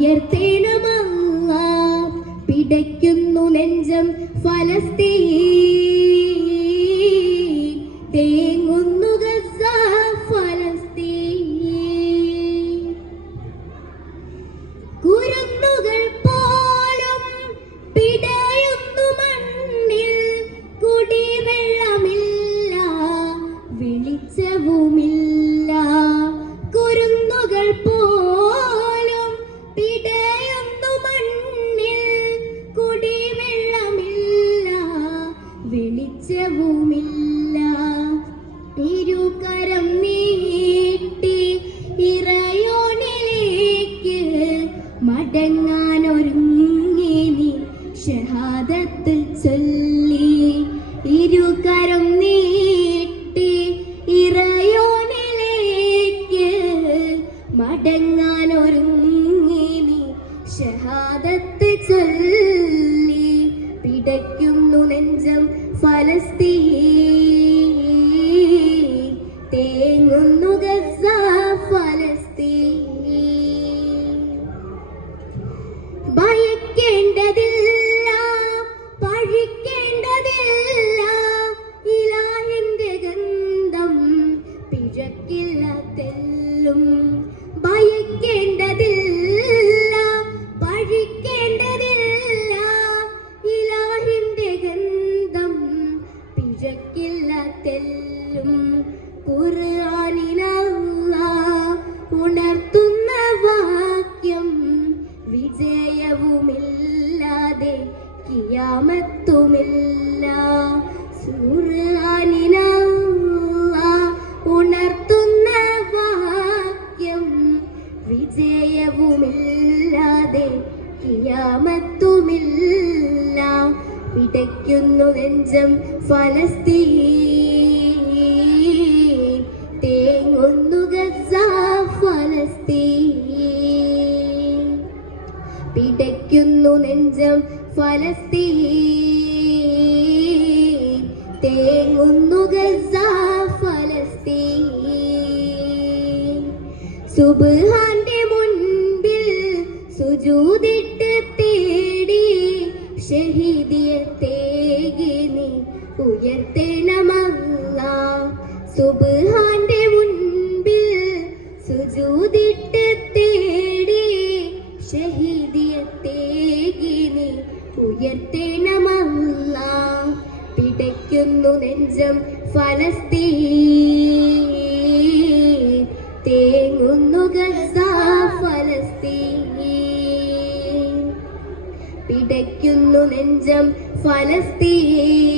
ഉയർത്തണമല്ല പിടയ്ക്കുന്നു നെഞ്ചം ഫലസ്തീൻ വെളിച്ചവുമില്ല തിരുകരം നീട്ടി ഇറയോനിലേക്ക് മടങ്ങാനൊരുങ്ങി നീ ഷഹാദത്ത് ചൊല്ലി. ഇരുകരം നീട്ടി ഇറയോനിലേക്ക് മടങ്ങാനൊരുങ്ങി നീ ഷഹാദത്ത് ചൊല്ലി. പിടയ്ക്കുന്നു നെഞ്ചം ഫലസ്തീൻ. തേങ്ങുന്നു ഗസ ഫലസ്തീൻ. ഭയക്കേണ്ടതില്ല പഴിക്കേണ്ടതില്ല. ഇലാഹിന്റെ ഗന്ധം പിഴക്കില്ല തെല്ലും. ഭയക്കേണ്ടതില്ല കിയാമത്തുമില്ല. ഖുർആനിലല്ല ഉണർത്തുന്ന വാക്യം വിജയവുമില്ലാതെ കിയാമത്തുമില്ല. പിടയ്ക്കുന്നു നെഞ്ചം ഫലസ്തീൻ. തേങ്ങുന്നു ഗസ ഫലസ്തീൻ. പിടയ്ക്കുന്നു നെഞ്ചം ഫലസ്തീൻ തേങ്ങുന്നു ഗസ ഫലസ്തീൻ. സുബ്ഹാന്റെ മുൻപിൽ സുജൂതിട്ട് തേടി ഷഹീദിയത്തേകിനി ഉയർത്തണമല്ല സുബ്ഹാന്റെ മുൻപിൽ സുജൂദിട്ട് ഉയർത്തണമല്ല പിടയ്ക്കുന്നു നെഞ്ചം ഫലസ്തീ തേങ്ങുന്നു ഗസ ഫലസ്തീൻ. പിടയ്ക്കുന്നു നെഞ്ചം ഫലസ്തീൻ.